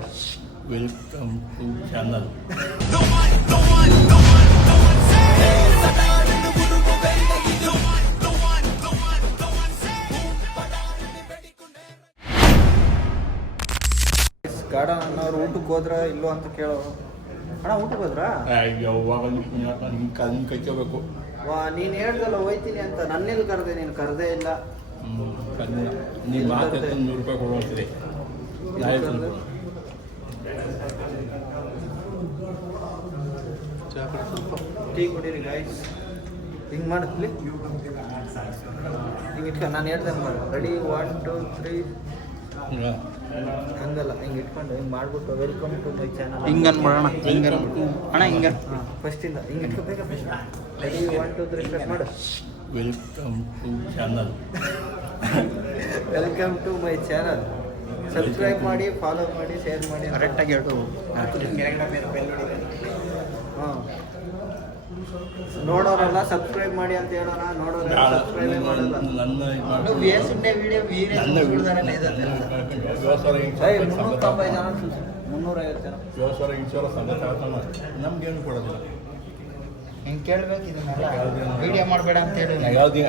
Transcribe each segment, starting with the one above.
ಮಾಡು. Welcome to channel. Garden ಅನ್ನೋರು ಊಟಕ್ಕೆ ಹೋದ್ರ ಇಲ್ಲೋ ಅಂತ ಕೇಳೋರು. ಅಣ್ಣ ಊಟಕ್ಕೆ ಹೋದ್ರಾ? ಯಾವಾಗ ಕಲ್ಲು ಕೈಕೋಬೇಕು. ನೀನು ಹೇಳ್ದಲ್ಲ ಹೋಯ್ತೀನಿ ಅಂತ, ನನ್ನೆಲ್ಲಿ ಕರೆದೆ? ನೀನು ಕರೆದೇ ಇಲ್ಲ. ನೀನು ಮಾತಾಡ್ತ ₹100 ಕೊಡುವಂತಿದೆ. ಟೀ ಕುಡೀರಿ ಗಾಯ್ಸ್. ಹಿಂಗೆ ಮಾಡು, ಹಿಂಗೆ ಇಟ್ಕೊಂಡು ನಾನು ಹೇಳ್ದಂಗೆ ಮಾಡು. ರೆಡಿ 1 2 3 ಹಂಗಲ್ಲ, ಹಿಂಗೆ ಇಟ್ಕೊಂಡು ಹಿಂಗೆ ಮಾಡ್ಬಿಟ್ಟು ವೆಲ್ಕಮ್ ಟು ಮೈ ಚಾನಲ್ ಹಿಂಗೆ ಅನ್ಬಿಡೋಣ. ಅಣ್ಣ ಹಿಂಗೆ ಫಸ್ಟಿಂದ ಹಿಂಗೆ ಇಟ್ಕೋಬೇಕಾ? ರೆಡಿ 1 2 3 ಸ್ಟಾರ್ಟ್ ಮಾಡು. Welcome to channel. Welcome to my channel. Subscribe ಮಾಡಿ, ಫಾಲೋ ಮಾಡಿ, ಶೇರ್ ಮಾಡಿ. ಕರೆಕ್ಟಾಗಿ ಹೇಳು. ಹಾಂ, ನೋಡೋರಲ್ಲ ಸಬ್ಸ್ಕ್ರೈಬ್ ಮಾಡಿ ಅಂತ ಹೇಳೋಣ. ನೋಡೋರು ಸಬ್ಸ್ಕ್ರೈಬೇ ಮಾಡಲ್ಲ. ನನ್ನ ವಿಡಿಯೋ 395 ಜನ, 350 ಜನ. ವ್ಯವಸಾಯ ಇನ್ಶೂರೆನ್ಸ್ ಅಂತ ತಗೊಳ್ತಾನೆ, ನಮ್ಗೇನು ಕೊಡೋದಿಲ್ಲ. ಹಿಂಗೆ ಕೇಳ್ಬೇಕು, ಇದನ್ನೆಲ್ಲ ವಿಡಿಯೋ ಮಾಡಬೇಡ ಅಂತ ಹೇಳಿ. ಯಾವ್ದು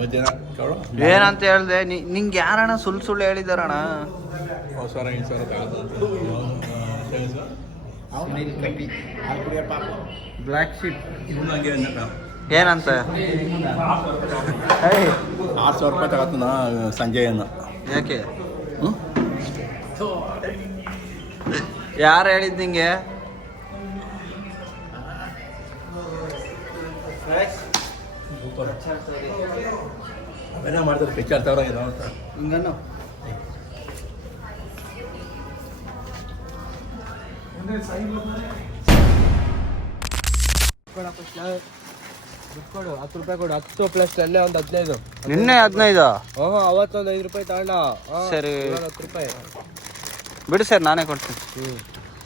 ಮಧ್ಯಾಹ್ನ ಕೇಳು. ಏನಂತ ಹೇಳ್ದೆ? ನಿಂಗೆ ಯಾರಣ್ಣ ಸುಳ್ಳು ಹೇಳಿದಾರಣ್ಣ? ವ್ಯವಸಾಯ ಇನ್ಶೂರೆನ್ಸ್ ತಗೊಳ್ತಾನೆ. ಬ್ಲ್ಯಾಕ್ ಶೀಪ್ ಏನಂತ? ₹6,000 ತಗೋತಾನ ಸಂಜೆಯನ್ನು. ಯಾಕೆ? ಯಾರು ಹೇಳಿದ್ ನಿಂಗೆ? ಅವೆಲ್ಲ ಮಾಡ್ತಾರೆ ಪಿಕ್ಚರ್ ತಗೊಳ ಹಿಂಗನ್ನು ಕೊಡು. ₹10 ಕೊಡು. 10 ಪ್ಲಸ್ ಅಲ್ಲೇ ಒಂದು 15. ನಿನ್ನೆ 15? ಅವತ್ತೊಂದು ₹5 ತಗೊಂಡ. ಸರಿ ₹10 ಬಿಡು ಸರ್, ನಾನೇ ಕೊಡ್ತೀನಿ.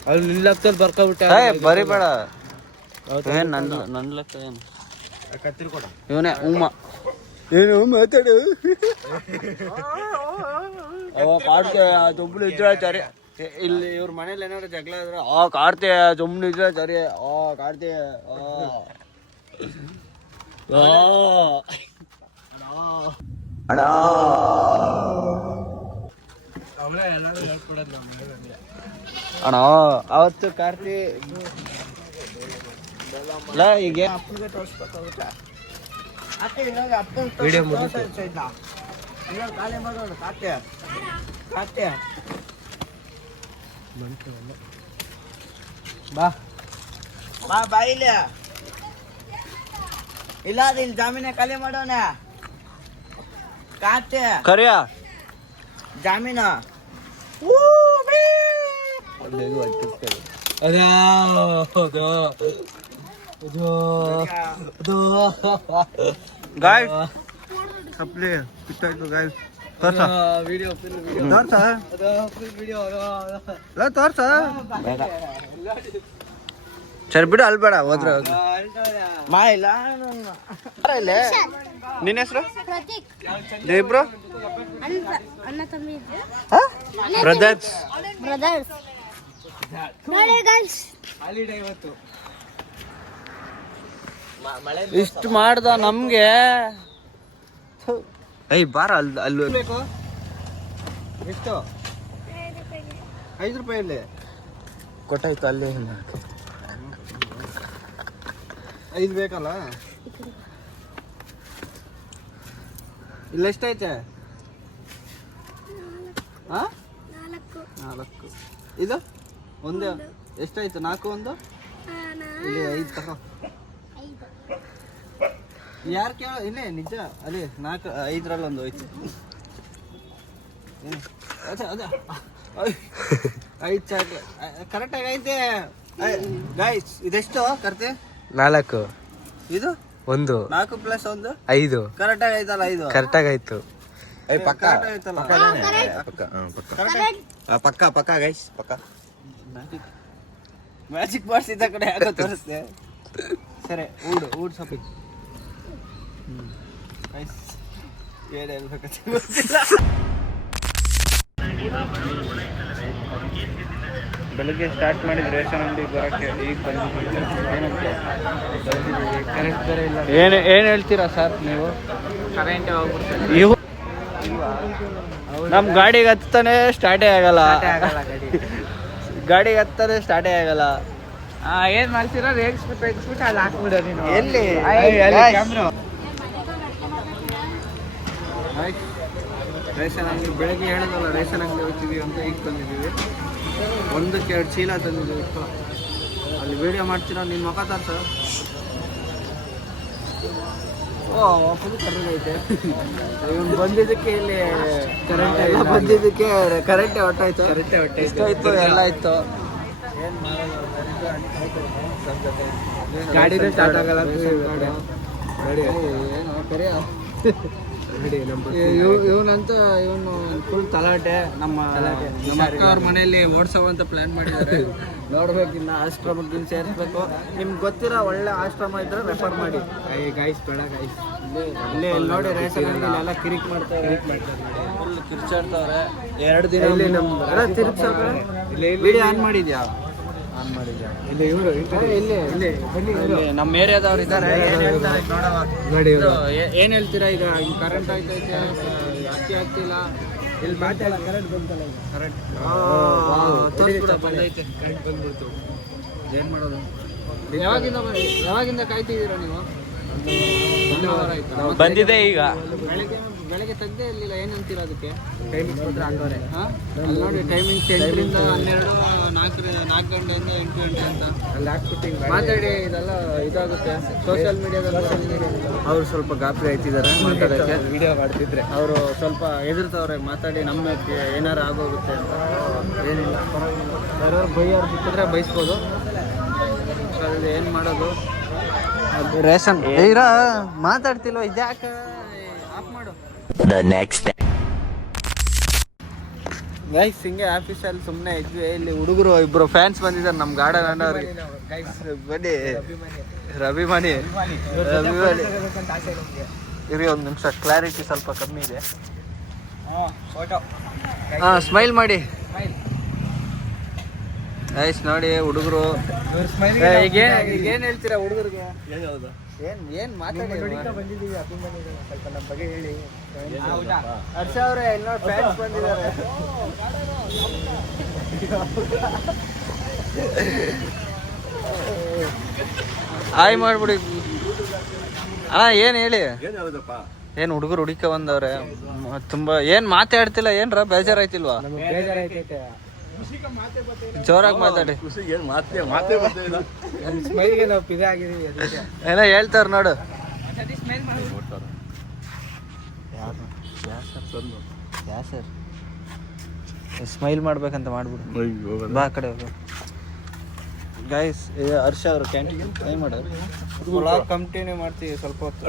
ಅಲ್ಲಿ ನಿನ್ನ ಲೆಕ್ಕದಲ್ಲಿ ಬರ್ಕೊಬಿಟ್ಟೆ. ಬರಿಬೇಡ. ಏನು ನನ್ನ ಲೆಕ್ಕ ಏನು? ಕತ್ತಿರಿ ಕೊಡ. ಇವನೇ ಉಮ್ಮ. ಏನು ಮಾತಾಡು? ಕಾಡ್ತೆ ಜೊಂಬಳು ಇದ್ರೆ ಸರಿ. ಇಲ್ಲಿ ಇವ್ರ ಮನೇಲಿ ಏನಾದ್ರು ಜಗಳ ಇದ್ರೆ ಕಾಡ್ತೆ ಜೊಂಬಳು ಇದ್ರೆ ಸರಿ. ಕಾಡ್ತೆ ಅಣ್ಣ. ಅಣ್ಣ ಅವತ್ತು ಕಾರ್ತಿ ಈಗ ವಿಡಿಯೋ ಬಾ ಬಾ ಬಾ ಇಲ್ಲ ಇಲ್ಲ ಇಲ್ಲಿ ಜಾಮೀನ ಖಾಲಿ ಮಾಡೋಣ. ಕಾತೆ ಕರಿಯ ಜಾಮೀನ ಗಾಯ್ಸ್ ಸಪ್ಲಿ ಕಿತ್ತಾಯ್ತು ಗಾಯ್ಸ್. ತೋರ್ಸ ವಿಡಿಯೋ ತೋರ್ಸ ತೋರ್ಸ. ಸರಿ ಬಿಡು, ಅಲ್ಲಿ ಬೇಡ ಹೋದ್ರೆ ಮಾ ಇಲ್ಲ. ನಿನ್ನ ಹೆಸರು? ಇಬ್ರು ಅಣ್ಣ ತಮ್ಮಿ ಬ್ರದರ್ಸ್. ನೋಡಿ ಗೈಸ್, ಹಾಲಿಡೇ ಇವತ್ತು. ಇಷ್ಟು ಮಾಡ್ದ ನಮ್ಗೆ. ಬಾರ ಅಲ್ಲಿ ಬೇಕು ಎಷ್ಟು? ₹5 ಇಲ್ಲಿ ಕೊಟ್ಟಾಯ್ತು. ಅಲ್ಲಿ 5 ಬೇಕಲ್ಲ. ಇಲ್ಲ ಎಷ್ಟೈತೆ? 4. ಇದು ಒಂದು ಎಷ್ಟಾಯ್ತು? 4 1 ಇಲ್ಲಿ 5 ತಗೋ. ಯಾರು ಕೇಳ? ಇಲ್ಲೇ ನಿಜ ಅಲ್ಲಿ 4 5ರಲ್ಲಿ ಒಂದು ಹೋಯ್ತು. ಐದು ಚಾಕ್ಲೇಟ್ ಕರೆಕ್ಟಾಗಿ ಐತೆ ಗೈಸ್. ಇದೆಷ್ಟು ಕರ್ತೆ? 4 ಇದು 1 4 ಪ್ಲಸ್ 1 5 ಕರೆಕ್ಟಾಗಿ ಐತಲ್ಲ? 5 ಕರೆಕ್ಟಾಗಿ ಆಯ್ತು. ಪಕ್ಕ ಐತಲ್ಲ? ಪಕ್ಕ ಗೈಸ್ ಪಕ್ಕ. ಮ್ಯಾಜಿಕ್ ಮಾಡಿಸಿದ್ದ ಕಡೆ ಯಾಕೋ ತೋರಿಸ್ದೆ. ಸರಿ ಊಡ್ ಸೊಪ್ಪಿ ಗೈಸ್. ಏನು ಹೇಳ್ಬೇಕಂತ ಗೊತ್ತಿಲ್ಲ. ಬೆಳಗ್ಗೆ ಸ್ಟಾರ್ಟ್ ಮಾಡಿದ ರೇಷನ್ ಅಂಗಡಿಗೆ ಬರೋಕ್ಕೆ ಈಗ ಬಂದಿದ್ದೀವಿ. ಏನಂತೆ ಕರೆಂಟ್ ಬೇರೆ ಇಲ್ಲ. ಏನು ಹೇಳ್ತೀರಾ ಸರ್ ನೀವು? ಕರೆಂಟ್ ಹೋಗ್ಬಿಡ್ತಾರೆ. ನಮ್ಮ ಗಾಡಿಗೆ ಹತ್ತಾನೆ ಸ್ಟಾರ್ಟೇ ಆಗಲ್ಲ. ಗಾಡಿಗೆ ಹತ್ತಾನೆ ಸ್ಟಾರ್ಟೇ ಆಗಲ್ಲ. ಏನು ಮಾಡ್ತೀರಾ? ರೇಗಿಸ್ಬಿಟ್ಟು ಅಲ್ಲಿ ಹಾಕ್ಬಿಡೋ ನೀನು. ಎಲ್ಲಿ ರೇಷನ್ ಅಂಗಡಿ ಬೆಳಗ್ಗೆ ಹೇಳಿದಲ್ಲ ರೇಷನ್ ಅಂಗಡಿ ಹೋಗ್ತೀವಿ ಅಂತ ಈಗ ತಂದಿದ್ದೀವಿ. 1-2 ಚೀಲ ತಂದಿದ್ದೀವಿ. ಅಲ್ಲಿ ವಿಡಿಯೋ ಮಾಡ್ತೀರಾ ನಿನ್ನ ಮುಖ ತಾತ? ಫುಲ್ ಕರೆಂಟ್ ಐತೆ. ಇವನು ಬಂದಿದ್ದಕ್ಕೆ ಇಲ್ಲಿ ಕರೆಂಟ್ ಎಲ್ಲ ಬಂದಿದ್ದಕ್ಕೆ ಕರೆಂಟೇ ಹೊಟ್ಟಾಯ್ತು. ಇಷ್ಟಾಯ್ತು ಎಲ್ಲ ಇತ್ತು. ಏನು ಮಾಡೋದು? ಗಾಡಿನೇ ಸ್ಟಾರ್ಟ್ ಆಗಲ್ಲ. ಏನು ಕರೆಯ ಇವನಂತೂ ಇವನು ಫುಲ್ ತಲಾಟೆ. ನಮ್ಮ ಅಕ್ಕ ಅವ್ರ ಮನೆಯಲ್ಲಿ ಓಡಿಸೋವಂತ ಪ್ಲಾನ್ ಮಾಡಿದ್ದಾರೆ. ನೋಡ್ಬೇಕಿನ್ನ ಆಶ್ರಮಕ್ಕೆ ಸೇರಿಸ್ಬೇಕು. ನಿಮ್ಗೆ ಗೊತ್ತಿರೋ ಒಳ್ಳೆ ಆಶ್ರಮ ಇದ್ರೆ ರೆಫರ್ ಮಾಡಿ. ಗಾಯ್ಸ್ ಬೇಡ ಗಾಯ್ಸ್. ಇಲ್ಲಿ ನೋಡಿ ರೇಷನ್ ಎಲ್ಲ ಕಿರಿಕ್ ಮಾಡ್ತಾರೆ. ಫುಲ್ ಕಿರ್ಚಾಡ್ತವ್ರೆ. 2 ದಿನ ಇಲ್ಲಿ ನಮ್ಮ ತಿರ್ಗ್ಸೋಕೆ ವಿಡಿಯೋ ಆನ್ ಮಾಡಿದ್ಯಾ? ಆನ್ ಮಾಡಿದ್ಯಾ? ಇಲ್ಲಿ ಇವರು ಇಲ್ಲಿ ನಮ್ಮ ಏರಿಯಾದವ್ರು ಇದ್ದಾರೆ. ಏನು ಹೇಳ್ತೀರಾ ಈಗ? ಕರೆಂಟ್ ಆಯ್ತೈತೆ, ಅಕ್ಕಿ ಆಗ್ತಿಲ್ಲ. ಇಲ್ಲಿ ಮಾತಾಡ ಕರೆಂಟ್ ಬಂತಲ್ಲ. ಕರೆಂಟ್ ಬಂದೈತೆ. ಕರೆಂಟ್ ಬಂದ್ಬಿಡ್ತು. ಏನು ಮಾಡೋದು? ಯಾವಾಗಿಂದ ಕಾಯ್ತಿದ್ದೀರಾ ನೀವು? ಬಂದಿದೆ ಈಗ. ಬೆಳಗ್ಗೆ ತೆಗ್ದೇ ಇರಲಿಲ್ಲ. ಏನಂತೀರ ಅದಕ್ಕೆ? ಟೈಮಿಂಗ್ಸ್ ಮಾತ್ರ ಹಾಕೋರೆ. ಅಲ್ಲಿ ನೋಡಿ ಟೈಮಿಂಗ್ಸ್ 8ರಿಂದ 12, 4 ಗಂಟೆಯಿಂದ 8 ಗಂಟೆ ಅಂತ ಅಲ್ಲಿ ಹಾಕ್ಬಿಟ್ಟು ಮಾತಾಡಿ. ಇದೆಲ್ಲ ಇದಾಗುತ್ತೆ ಸೋಷಿಯಲ್ ಮೀಡಿಯಾದಲ್ಲಿ. ಅವರು ಸ್ವಲ್ಪ ಗಾಬರಿ ಆಯ್ತಿದ್ದಾರೆ ಮಾತಾಡೋಕ್ಕೆ. ವಿಡಿಯೋ ಮಾಡ್ತಿದ್ರೆ ಅವರು ಸ್ವಲ್ಪ ಹೆದರ್ತವ್ರೆ ಮಾತಾಡಿ. ನಮ್ಮಕ್ಕೆ ಏನಾರು ಆಗೋಗುತ್ತೆ ಅಂತ. ಏನಿಲ್ಲ, ಯಾರು ಬೈಯೋರು ಬಿಟ್ಟಿದ್ರೆ ಬೈಸ್ಬೋದು. ಅದು ಏನು ಮಾಡೋದು? ರೇಷನ್ ಮಾತಾಡ್ತಿಲ್ವ? ಇದ್ಯಾಕೆ ಆಫ್ ಮಾಡು. ಗೈಸ್ ಹಿಂಗೆ ಆಫೀಸಲ್ಲಿ ಸುಮ್ಮನೆ ಇದ್ವಿ. ಇಲ್ಲಿ ಹುಡುಗರು ಇಬ್ಬರು ಫ್ಯಾನ್ಸ್ ಬಂದಿದ್ದಾರೆ ನಮ್ಮ ಗಾರ್ಡನ್ ಅಣ್ಣವ್ರಿಗೆ. ಬನ್ನಿ, ರವಿಮಣಿ ಇರಿ ಒಂದು ನಿಮಿಷ. ಕ್ಲಾರಿಟಿ ಸ್ವಲ್ಪ ಕಮ್ಮಿ ಇದೆ. ಸ್ಮೈಲ್ ಮಾಡಿ ಗೈಸ್. ನೋಡಿ ಹುಡುಗರು. ಈಗೇನು ಹೇಳ್ತೀರಾ ಹುಡುಗರಿಗೆ? ಏನು ಮಾತಾಡಿ ಬಂದಿದ್ದೀವಿ ಅಭಿಮಾನಿಗಳು. ಸ್ವಲ್ಪ ನಮ್ಮ ಬಗ್ಗೆ ಹೇಳಿ. ಹರ್ಷ ಅವರೇ ಎಲ್ಲ ಫ್ಯಾನ್ಸ್ ಬಂದಿದ್ದಾರೆ. ಹಾಯ್ ಮಾಡ್ಬಿಡಿ. ಏನು ಹೇಳಿ? ಏನು ಹುಡುಗರು ಹುಡುಕ ಬಂದವ್ರೆ ತುಂಬ. ಏನು ಮಾತಾಡ್ತಿಲ್ಲ? ಏನ್ರ ಬೇಜಾರಾಯ್ತಿಲ್ವಾ? ಬೇಜಾರಾಯ್ತೈತೆ. ಜೋರಾಗಿ ಮಾತಾಡಿ. ಏನೋ ಹೇಳ್ತಾರ ನೋಡು. ಸರ್ ಸ್ಮೈಲ್ ಮಾಡ್ಬೇಕಂತ ಮಾಡ್ಬಿಡು. ಬಾ ಕಡೆ ಹೋಗು. ಗೈಸ್ ಹರ್ಷ ಅವರು ಕ್ಯಾಂಟೀನ್ ಟ್ರೈ ಮಾಡೋರು. ಕಂಟಿನ್ಯೂ ಮಾಡ್ತೀವಿ ಸ್ವಲ್ಪ ಹೊತ್ತು.